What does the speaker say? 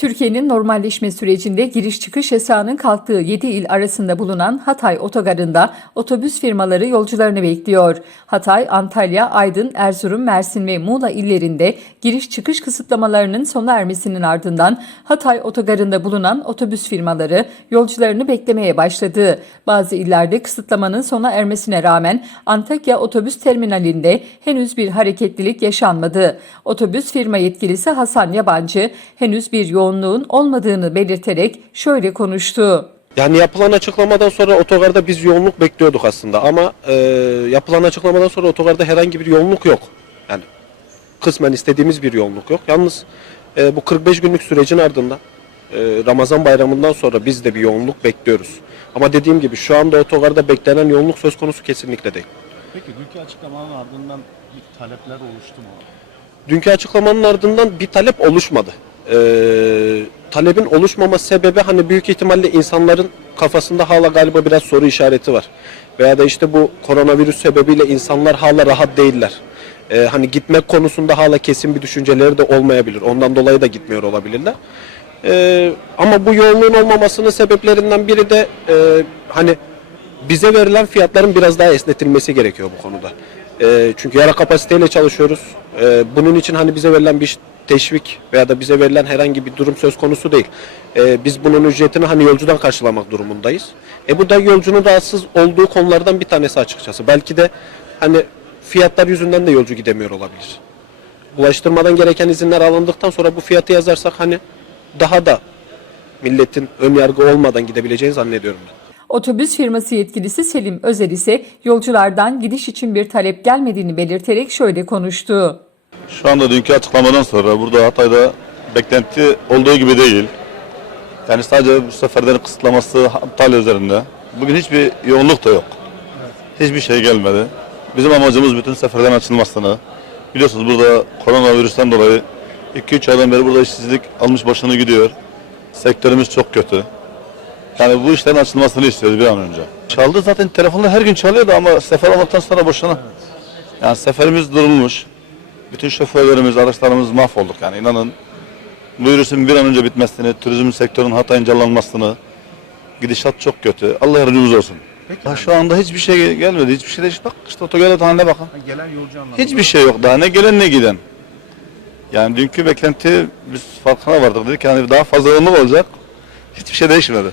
Türkiye'nin normalleşme sürecinde giriş çıkış yasağının kalktığı 7 il arasında bulunan Hatay otogarında otobüs firmaları yolcularını bekliyor. Hatay, Antalya, Aydın, Erzurum, Mersin ve Muğla illerinde giriş çıkış kısıtlamalarının sona ermesinin ardından Hatay otogarında bulunan otobüs firmaları yolcularını beklemeye başladı. Bazı illerde kısıtlamanın sona ermesine rağmen Antakya otobüs terminalinde henüz bir hareketlilik yaşanmadı. Otobüs firma yetkilisi Hasan Yabancı henüz bir yoğunluğun olmadığını belirterek şöyle konuştu. Yani yapılan açıklamadan sonra otogarda biz yoğunluk bekliyorduk aslında ama e, yapılan açıklamadan sonra otogarda herhangi bir yoğunluk yok. Yani kısmen istediğimiz bir yoğunluk yok. Yalnız e, bu 45 günlük sürecin ardından e, Ramazan bayramından sonra biz de bir yoğunluk bekliyoruz. Ama dediğim gibi şu anda otogarda beklenen yoğunluk söz konusu kesinlikle değil. Peki dünkü açıklamanın ardından bir talepler oluştu mu? Dünkü açıklamanın ardından bir talep oluşmadı. Ee, talebin oluşmama sebebi hani büyük ihtimalle insanların kafasında hala galiba biraz soru işareti var. Veya da işte bu koronavirüs sebebiyle insanlar hala rahat değiller. Ee, hani gitmek konusunda hala kesin bir düşünceleri de olmayabilir. Ondan dolayı da gitmiyor olabilirler. Ee, ama bu yoğunluğun olmamasının sebeplerinden biri de e, hani bize verilen fiyatların biraz daha esnetilmesi gerekiyor bu konuda. Ee, çünkü yara kapasiteyle çalışıyoruz. Ee, bunun için hani bize verilen bir teşvik veya da bize verilen herhangi bir durum söz konusu değil. Ee, biz bunun ücretini hani yolcudan karşılamak durumundayız. E bu da yolcunun rahatsız olduğu konulardan bir tanesi açıkçası. Belki de hani fiyatlar yüzünden de yolcu gidemiyor olabilir. Ulaştırmadan gereken izinler alındıktan sonra bu fiyatı yazarsak hani daha da milletin ön yargı olmadan gidebileceğini zannediyorum ben. Otobüs firması yetkilisi Selim Özel ise yolculardan gidiş için bir talep gelmediğini belirterek şöyle konuştu. Şu anda dünkü açıklamadan sonra burada Hatay'da beklenti olduğu gibi değil. Yani sadece bu seferlerin kısıtlaması Antalya üzerinde. Bugün hiçbir yoğunluk da yok. Hiçbir şey gelmedi. Bizim amacımız bütün seferlerin açılmasını. Biliyorsunuz burada koronavirüsten dolayı 2-3 aydan beri burada işsizlik almış başını gidiyor. Sektörümüz çok kötü. Yani bu işlerin açılmasını istiyoruz bir an önce. Çaldı zaten telefonla her gün çalıyordu ama sefer olmaktan sonra boşuna. Yani seferimiz durulmuş. Bütün şoförlerimiz, araçlarımız mahvolduk yani inanın. Bu virüsün bir an önce bitmesini, turizm sektörünün Hatay'ın canlanmasını, gidişat çok kötü. Allah yardımcımız olsun. Peki. Ha, şu anda hiçbir şey gelmedi, hiçbir şey de bak işte otogarda haline bakın. Ha, Gelen yolcu anlamında. Hiçbir şey yok daha ne gelen ne giden. Yani dünkü beklenti biz farkına vardık dedik yani daha fazla yoğunluk olacak. Hiçbir şey değişmedi.